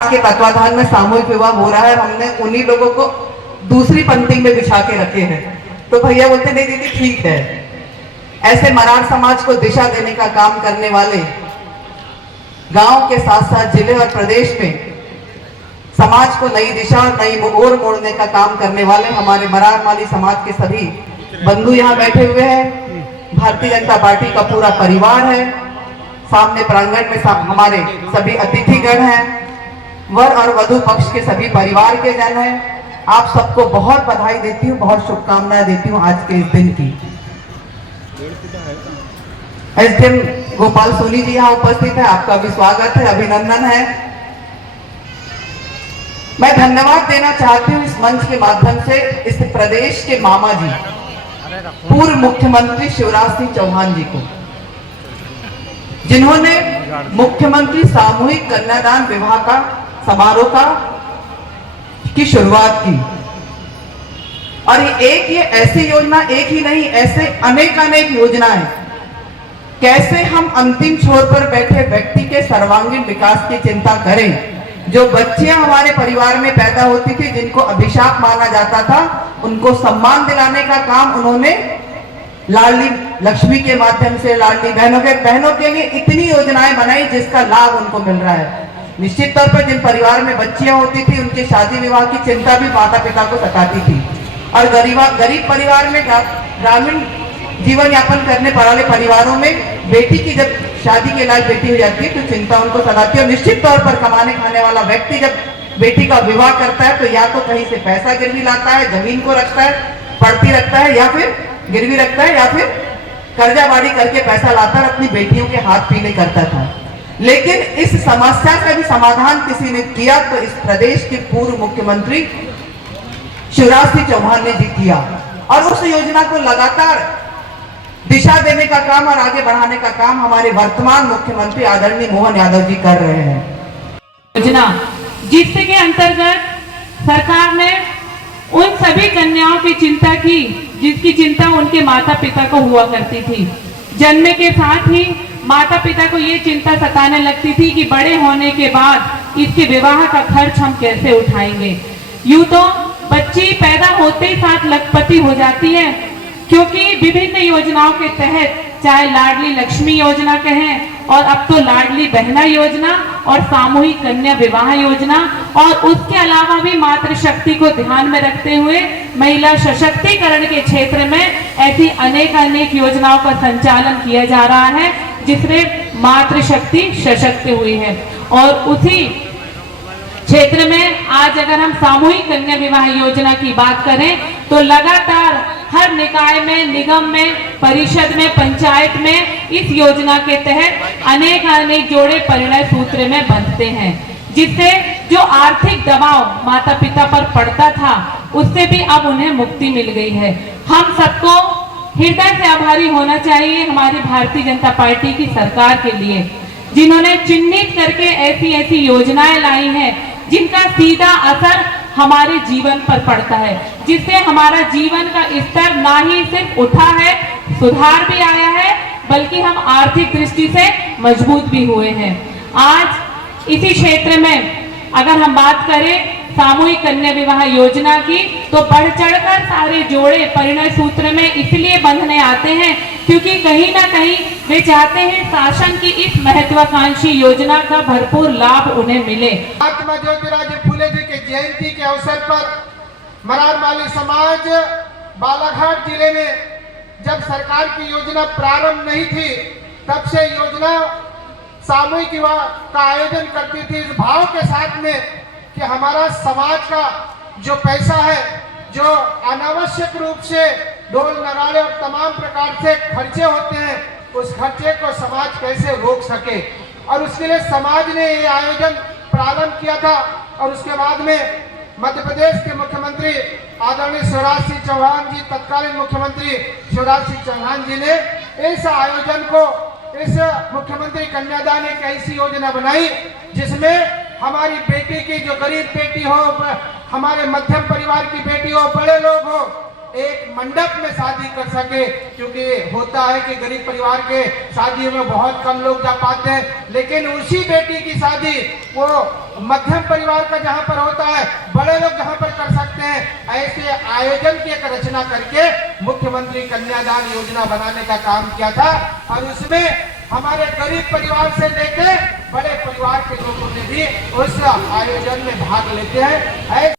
के तत्वाधान में सामूहिक विवाह हो रहा है, हमने उन्हीं लोगों को दूसरी पंक्ति में बिछा के रखे हैं। तो भैया बोलते नहीं दीदी ठीक है। ऐसे मरार समाज को दिशा देने का काम करने वाले, गांव के साथ साथ जिले और प्रदेश में समाज को नई दिशा और नई ओर मोड़ने का काम करने वाले हमारे मरार माली समाज के सभी बंधु यहाँ बैठे हुए हैं। भारतीय जनता पार्टी का पूरा परिवार है। सामने प्रांगण में हमारे सभी अतिथिगण हैं। वर और वधु पक्ष के सभी परिवार के जन हैं। आप सबको बहुत बधाई देती हूँ, बहुत शुभकामनाएं देती हूँ आज के इस दिन की। एसडीएम गोपाल सोनी जी यहाँ उपस्थित है, आपका भी स्वागत है, अभिनंदन है। मैं धन्यवाद देना चाहती हूँ इस मंच के माध्यम से इस प्रदेश के मामा जी, पूर्व मुख्यमंत्री शिवराज सिंह चौहान जी को, जिन्होंने मुख्यमंत्री सामूहिक कन्यादान विवाह का समारोह की शुरुआत की। और ये ऐसी योजना एक ही नहीं, ऐसे अनेक योजनाएं, कैसे हम अंतिम छोर पर बैठे व्यक्ति के सर्वांगीण विकास की चिंता करें। जो बच्चियां हमारे परिवार में पैदा होती थी, जिनको अभिशाप माना जाता था, उनको सम्मान दिलाने का काम उन्होंने लाडली लक्ष्मी के माध्यम से, लाडली बहनों के लिए इतनी योजनाएं बनाई जिसका लाभ उनको मिल रहा है। निश्चित तौर पर जिन परिवार में बच्चियां होती थी, उनके शादी विवाह की चिंता भी माता पिता को सताती थी। और गरीब परिवार में, ग्रामीण जीवन यापन करने वाले परिवारों में बेटी की जब शादी के लायक बेटी हो जाती है तो चिंता उनको सताती है। और निश्चित तौर पर कमाने खाने वाला व्यक्ति जब बेटी का विवाह करता है तो या तो कहीं से पैसा गिरवी लाता है, जमीन को रखता है, पड़ती रखता है, या फिर गिरवी रखता है, या फिर कर्जाबाड़ी करके पैसा लाता है, अपनी बेटियों के हाथ पीले करता था। लेकिन इस समस्या का भी समाधान किसी ने किया तो इस प्रदेश के पूर्व मुख्यमंत्री शिवराज सिंह चौहान ने जी किया। और उस योजना को लगातार दिशा देने का काम और आगे बढ़ाने का काम हमारे वर्तमान मुख्यमंत्री आदरणीय मोहन यादव जी कर रहे हैं। योजना जिसके अंतर्गत सरकार ने उन सभी कन्याओं की चिंता की जिसकी चिंता उनके माता पिता को हुआ करती थी। जन्म के साथ ही माता पिता को ये चिंता सताने लगती थी कि बड़े होने के बाद इसके विवाह का खर्च हम कैसे उठाएंगे। यूं तो बच्ची पैदा होते ही साथ लखपति हो जाती है, क्योंकि विभिन्न योजनाओं के तहत, चाहे लाडली लक्ष्मी योजना कहें और अब तो लाडली बहना योजना और सामूहिक कन्या विवाह योजना, और उसके अलावा भी मातृशक्ति को ध्यान में रखते हुए महिला सशक्तिकरण के क्षेत्र में ऐसी अनेक योजनाओं का संचालन किया जा रहा है जिससे मातृशक्ति सशक्त हुई है। और उसी क्षेत्र में आज अगर हम सामूहिक कन्या विवाह योजना की बात करें तो लगातार हर निकाय में, निगम में, परिषद में, पंचायत में इस योजना के तहत अनेक जोड़े परिणय सूत्र में बंधते हैं, जिससे जो आर्थिक दबाव माता पिता पर पड़ता था उससे भी अब उन्हें मुक्ति मिल गई है। हम सबको हृदय से आभारी होना चाहिए हमारी भारतीय जनता पार्टी की सरकार के लिए, जिन्होंने चिन्हित करके ऐसी योजनाएं लाई हैं जिनका सीधा असर हमारे जीवन पर पड़ता है, जिससे हमारा जीवन का स्तर ना ही सिर्फ उठा है, सुधार भी आया है, बल्कि हम आर्थिक दृष्टि से मजबूत भी हुए हैं। आज इसी क्षेत्र में अगर हम बात करें सामूहिक कन्या विवाह योजना की, तो बढ़ चढ़कर सारे जोड़े परिणय सूत्र में इसलिए बंधने आते हैं क्योंकि कहीं ना कहीं वे चाहते हैं शासन की इस महत्वाकांक्षी योजना का भरपूर लाभ उन्हें मिले। महात्मा ज्योतिराव फूले जी के जयंती के अवसर पर मरार माली समाज बालाघाट जिले में जब सरकार की योजना प्रारंभ नहीं थी, तब से योजना सामूहिक विवाह का आयोजन करती थी इस भाव के साथ में कि हमारा समाज का जो पैसा है, जो अनावश्यक रूप से ढोल नगाड़े और तमाम प्रकार से खर्चे होते हैं, उस खर्चे को समाज कैसे रोक सके। और उसके लिए समाज ने ये आयोजन प्रारंभ किया था। और उसके बाद में मध्य प्रदेश के मुख्यमंत्री आदरणीय शिवराज सिंह चौहान जी, तत्कालीन मुख्यमंत्री शिवराज सिंह चौहान जी ने इस आयोजन को, इस मुख्यमंत्री कन्यादान एक ऐसी योजना बनाई जिसमें हमारी बेटी की, जो गरीब बेटी हो, हमारे मध्यम परिवार की बेटी हो, बड़े लोग हो, एक मंडप में शादी कर सके। क्योंकि होता है कि गरीब परिवार के शादी में बहुत कम लोग जा पाते हैं, लेकिन उसी बेटी की शादी वो मध्यम परिवार का जहां पर होता है, बड़े लोग जहां पर कर सकते हैं, ऐसे आयोजन की एक रचना करके मुख्यमंत्री कन्यादान योजना बनाने का काम किया था। और उसमें हमारे गरीब परिवार से लेके बड़े परिवार के लोगों ने भी उस आयोजन में भाग लेते हैं।